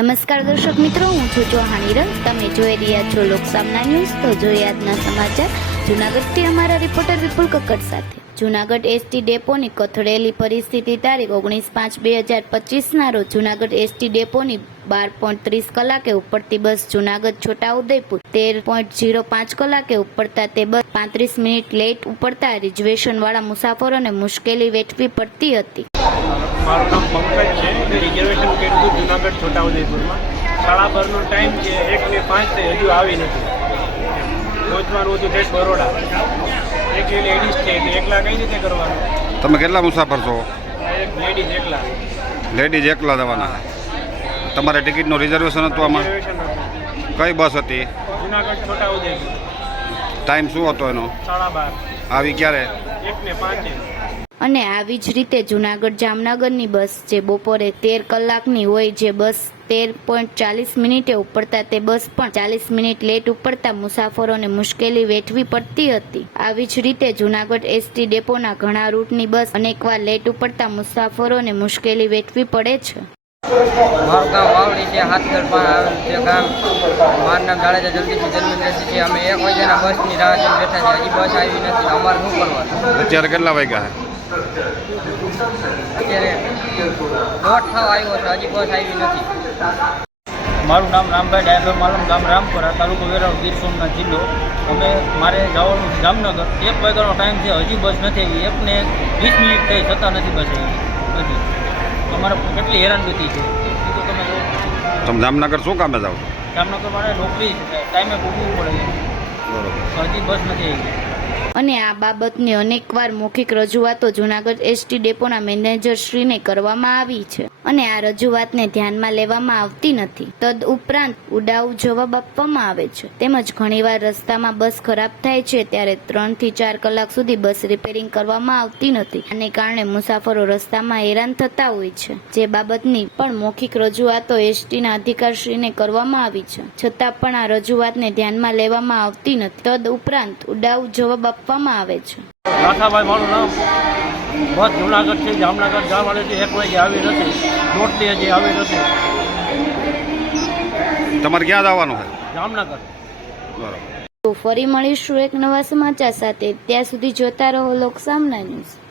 નમસ્કાર દર્શક મિત્રો, હું છું ચૌહાણી રંગ. તમે જોઈ રહ્યા છો લોકસામના ન્યૂઝ. તો જોઈએ આજના સમાચાર જૂનાગઢથી અમારા રિપોર્ટર વિપુલ કક્કડ સાથે. જૂનાગઢ એસટી ડેપોની કથળેલી પરિસ્થિતિ તારીખ 19/5/2025 રોજ જૂનાગઢ એસટી ડેપોની 12:30 કલાકે ઉપડતી બસ જૂનાગઢ છોટાઉદેપુર 13:05 કલાકે ઉપડતા તે બસ 35 મિનિટ લેટ ઉપડતા રિઝર્વેશન વાળા મુસાફરોને મુશ્કેલી વેઠવી પડતી હતી. મારું નામ પંકજ છે. રિઝર્વેશન કર્યું હતું જુનાગઢ છોટાઉદેપુરમાં. 12:30નો ટાઈમ છે, 1:05 થઈ હજુ આવી નથી. પહોંચવાનું હતું તે બરોડા. એક લેડીઝ છે, તો એકલા કઈ રીતે કરવાનું? તમે કેટલા મુસાફર છો? એક લેડીઝ એકલા. લેડીઝ એકલા જવાના. તમારે ટિકિટનું રિઝર્વેશન હતું આમાં? રિઝર્વેશન હતું. કઈ બસ હતી? જુનાગઢ છોટાઉદેપુર. ટાઈમ શું હતો એનો? 12:30. આવી ક્યારે? 1:05. અને આવી જ રીતે જૂનાગઢ જામનગરની બસ જે બપોરે 13 કલાકની હોય, જે બસ 13:40 મિનિટે ઉપડતા તે બસ પણ 40 મિનિટ લેટ ઉપડતા મુસાફરોને મુશ્કેલી વેઠવી પડતી હતી. આવી જ રીતે જૂનાગઢ એસટી ડેપોના ઘણા રૂટની બસ અનેકવાર લેટ ઉપડતા મુસાફરોને મુશ્કેલી વેઠવી પડે છે. મારું ગામ વાવડી છે, હાથગઢ પણ આવેલું છે ગામ. મારું નામ જાડેજા જલ્દીથી જન્મી છે. અમે 1 વાગ્યાના બસની રાહ જોઈને બેઠા છે, હજી બસ આવી નથી. અમારે શું કરવાનું? અત્યારે કેટલા વાગ્યા? અત્યારે 1:30 થવા આવ્યો છે, હજી બસ આવી નથી. મારું નામ રામભાઈ ડાયબર માલમ, ગામ રામપુરા, તાલુકો વેરાવળ, ગીર સોમનાથ જિલ્લો. મારે જવાનું જામનગર. 1 વાગ્યાનો ટાઈમ છે, હજી બસ નથી આવી. 1:20 મિનિટ થઈ છતાં નથી બસ આવી હજી. અમારે કેટલી હેરાનગતિ છે એ તો તમે જો. તમે જામનગર શું કામે જાઓ? જામનગર મારે નોકરી છે, ટાઈમે પૂછવું પડે છે. બરોબર. હજી બસ નથી આવી. અને આ બાબતની અનેકવાર મૌખિક રજૂઆતો જૂનાગઢ એસટી ડેપોના મેનેજરશ્રીને કરવામાં આવી છે અને આ રજૂઆતને ધ્યાનમાં લેવામાં આવતી નથી. તદ ઉપરાંત ઉડાઉ જવાબ આપવામાં આવે છે. તેમજ ઘણીવાર રસ્તામાં બસ ખરાબ થાય છે ત્યારે 3 થી 4 કલાક સુધી બસ રિપેરિંગ કરવામાં આવતી નથી. આને કારણે મુસાફરો રસ્તામાં હેરાન થતા હોય છે. જે બાબતની પણ મૌખિક રજૂઆતો એસટીના અધિકારીશ્રીને કરવામાં આવી છે, છતાં પણ આ રજૂઆતને ધ્યાનમાં લેવામાં આવતી નથી. તદ ઉપરાંત ઉડાઉ જવાબ આપવામાં આવે છે. રાઠાભાઈ મારું નામ. બસ જુનાગઢથી જામનગર જવાવાળી 1 વાગે આવી નથી. દોઢથી હજી આવી નથી. તમારે ક્યાં જવાનું છે? જામનગર. બરોબર. તો ફરી મળીશું એક નવા સમાચાર સાથે. ત્યાં સુધી જોતા રહો લોકસામના ન્યૂઝ.